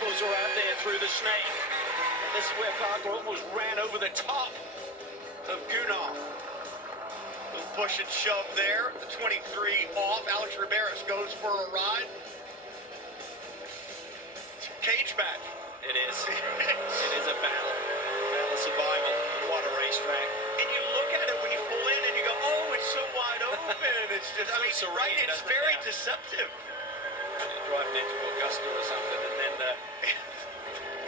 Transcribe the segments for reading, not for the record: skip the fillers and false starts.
elbows are out there through the snake. And this is where Parker almost ran over the top of Gunnar. Little push and shove there. The 23 off. Alex Riberas goes for a ride. It's a cage match. It is. It is a battle of survival. What a racetrack. And you look at it when you pull in and you go, oh, it's so wide open. It's just, I mean, serene, right, it's very deceptive. You're driving into Augusta or something, and then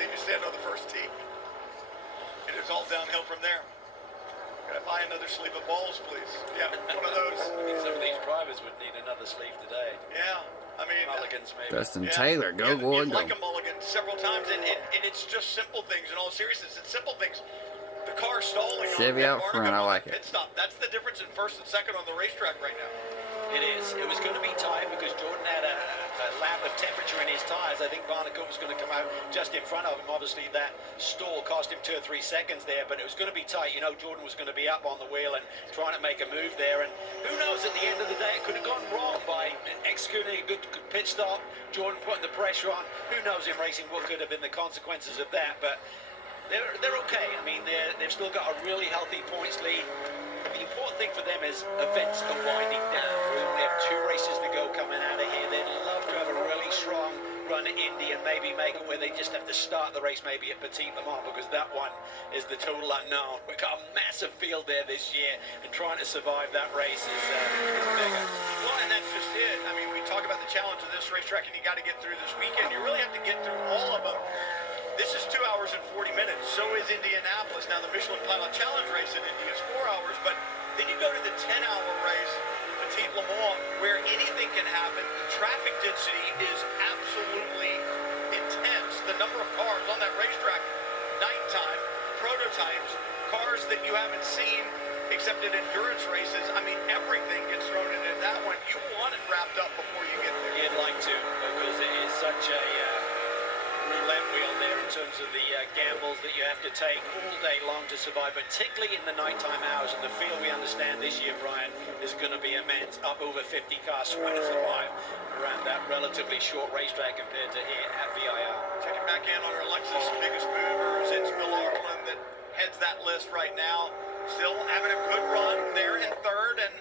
then you stand on the first tee. And it's all downhill from there. Can I buy another sleeve of balls, please? Yeah, one of those. I think some of these drivers would need another sleeve today. Yeah, I mean, mulligans maybe. Dustin Taylor, go Gordon. Like a mulligan several times, and it's just simple things. In all seriousness, it's simple things. The car stalling Chevy out front, I like it. Pit stop. That's the difference in first and second on the racetrack right now. It is. It was going to be tight because Jordan had a lap of temperature in his tires. I think Barnicoat was going to come out just in front of him. Obviously, that stall cost him 2 or 3 seconds there, but it was going to be tight. You know, Jordan was going to be up on the wheel and trying to make a move there. And who knows, at the end of the day, it could have gone wrong by executing a good pit stop, Jordan putting the pressure on. Who knows in racing what could have been the consequences of that, but they're okay. I mean, they've still got a really healthy points lead. The important thing for them is events are winding down. We only have 2 races to go coming out of here. They'd love to have a really strong run at Indy and maybe make it where they just have to start the race maybe at Petit Le Mans, because that one is the total unknown. We've got a massive field there this year, and trying to survive that race is bigger. Well, and that's just it. I mean, we talk about the challenge of this racetrack, and you got to get through this weekend. You really have to get through all of them. This is 2 hours and 40 minutes. So is Indianapolis. Now, the Michelin Pilot Challenge race in Indy is 4 hours, but then you go to the 10-hour race, Petit Le Mans, where anything can happen. The traffic density is absolutely intense. The number of cars on that racetrack, nighttime, prototypes, cars that you haven't seen except in endurance races. I mean, everything gets thrown into that one. You want it wrapped up before you get there. You'd like to, because it is such a roulette wheel there in terms of the gambles that you have to take all day long to survive, particularly in the nighttime hours. And the field, we understand this year, Brian, is going to be immense. Up over 50 cars trying to survive around that relatively short racetrack compared to here at VIR. Checking back in on our Lexus biggest movers. It's Bill Arlen that heads that list right now. Still having a good run there in third, and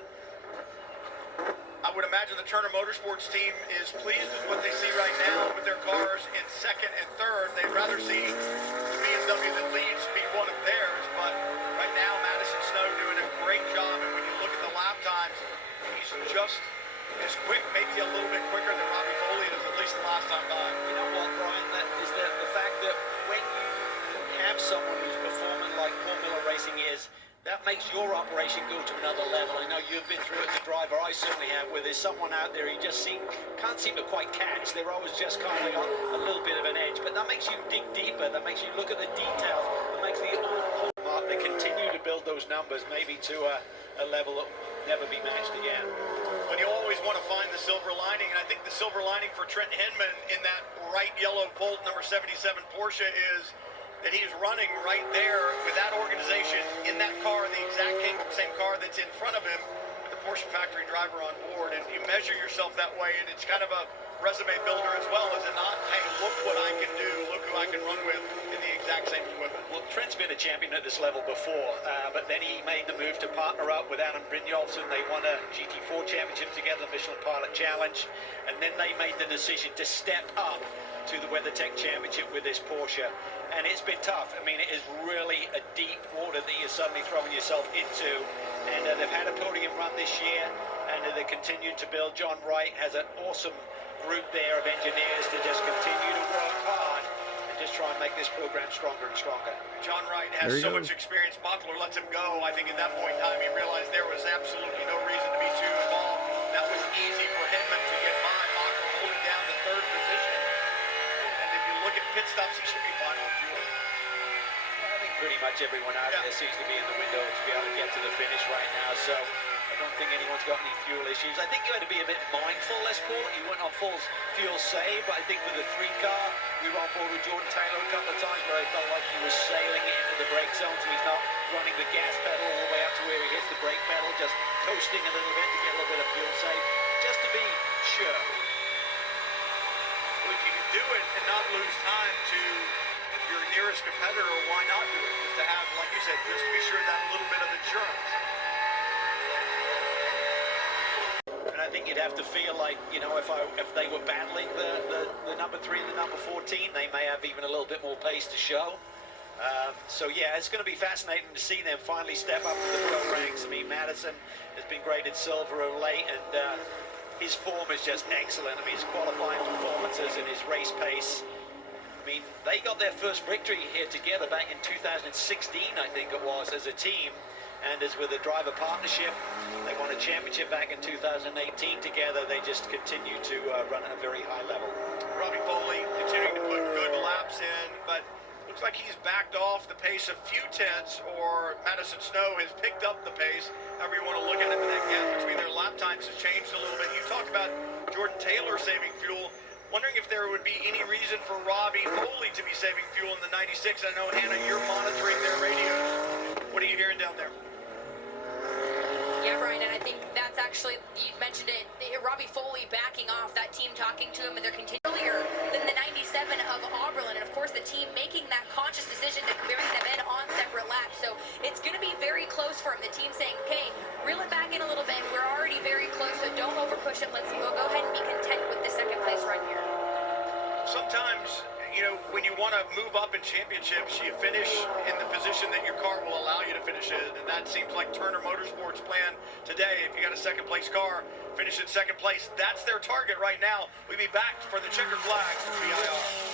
I would imagine the Turner Motorsports team is pleased with what they see right now with their cars in second and third. They'd rather see the BMW that leads be one of theirs, but right now Madison Snow doing a great job, and when you look at the lap times, he's just as quick, maybe a little bit quicker than Robbie Foley is, at least the last time by. You know what, Brian, that is the fact that when you have someone who's performing like Paul Miller Racing is, that makes your operation go to another level. I know you've been through it as a driver, I certainly have, where there's someone out there you just can't seem to quite catch. They're always just kind of got a little bit of an edge, but that makes you dig deeper, that makes you look at the details, that makes the overall mark. They continue to build those numbers, maybe to a level that will never be matched again. When you always want to find the silver lining, and I think the silver lining for Trent Hinman in that bright yellow Volt number 77 Porsche is that he's running right there with that organization in that car, the exact same car that's in front of him, with the Porsche factory driver on board. And you measure yourself that way, and it's kind of a resume builder as well, is it not? Hey, look what I can do, look who I can run with in the exact same equipment. Well, Trent's been a champion at this level before, but then he made the move to partner up with Adam Brynjolfsson. They won a GT4 championship together, Michelin Pilot Challenge, and then they made the decision to step up to the WeatherTech Championship with this Porsche. And it's been tough. I mean, it is really a deep water that you're suddenly throwing yourself into. And they've had a podium run this year, and they continue to build. John Wright has an awesome group there of engineers to just continue to work hard and just try and make this program stronger and stronger. John Wright has so much experience. Mockler lets him go. I think at that point in time, he realized there was absolutely no reason to be too involved. That was easy for Hinman to get by. Mockler holding down the third position. And if you look at pit stops, he should be fine on fuel. I think pretty much everyone out there seems to be in the window to be able to get to the finish right now. So I don't think anyone's got any fuel issues. I think you had to be a bit mindful, let's call it. You went on full fuel save, but I think for the 3 car, we were on board with Jordan Taylor a couple of times where I felt like he was sailing it into the brake zone, so he's not running the gas pedal all the way up to where he hits the brake pedal, just coasting a little bit to get a little bit of fuel save, just to be sure. Well, if you do it and not lose time to your nearest competitor, why not do it? Just to have, like you said, just to be sure that little bit of insurance. And I think you'd have to feel like, you know, if they were battling the number 3 and the number 14, they may have even a little bit more pace to show. So yeah, it's going to be fascinating to see them finally step up to the pro ranks. I mean, Madison has been great at silver of late, and his form is just excellent. I mean, his qualifying performances and his race pace. I mean, they got their first victory here together back in 2016, I think it was, as a team. And as with a driver partnership, they won a championship back in 2018 together. They just continue to run at a very high level. Robbie Foley continuing to put good laps in, but looks like he's backed off the pace a few tenths, or Madison Snow has picked up the pace, however you want to look at it, but that gap between their lap times has changed a little bit. You talked about Jordan Taylor saving fuel. Wondering if there would be any reason for Robbie Foley to be saving fuel in the 96. I know, Hannah, you're monitoring their radios. What are you hearing down there? Yeah, Brian, and I think that's actually, you mentioned it, Robbie Foley backing off, that team talking to him, and they're continuing earlier than the 97 of Oberlin, and of course the team making that conscious decision to bring them in on separate laps. So it's going to be very close for him. The team saying, okay, reel it back in a little bit. We're already very close, so don't overpush it. Let's go ahead and be content with the second place run here. Sometimes, you know, when you want to move up in championships, you finish in the position that your car will allow you to finish in, and that seems like Turner Motorsports' plan today. If you got a second place car, finish in second place. That's their target right now. We'll be back for the checkered flag from VIR.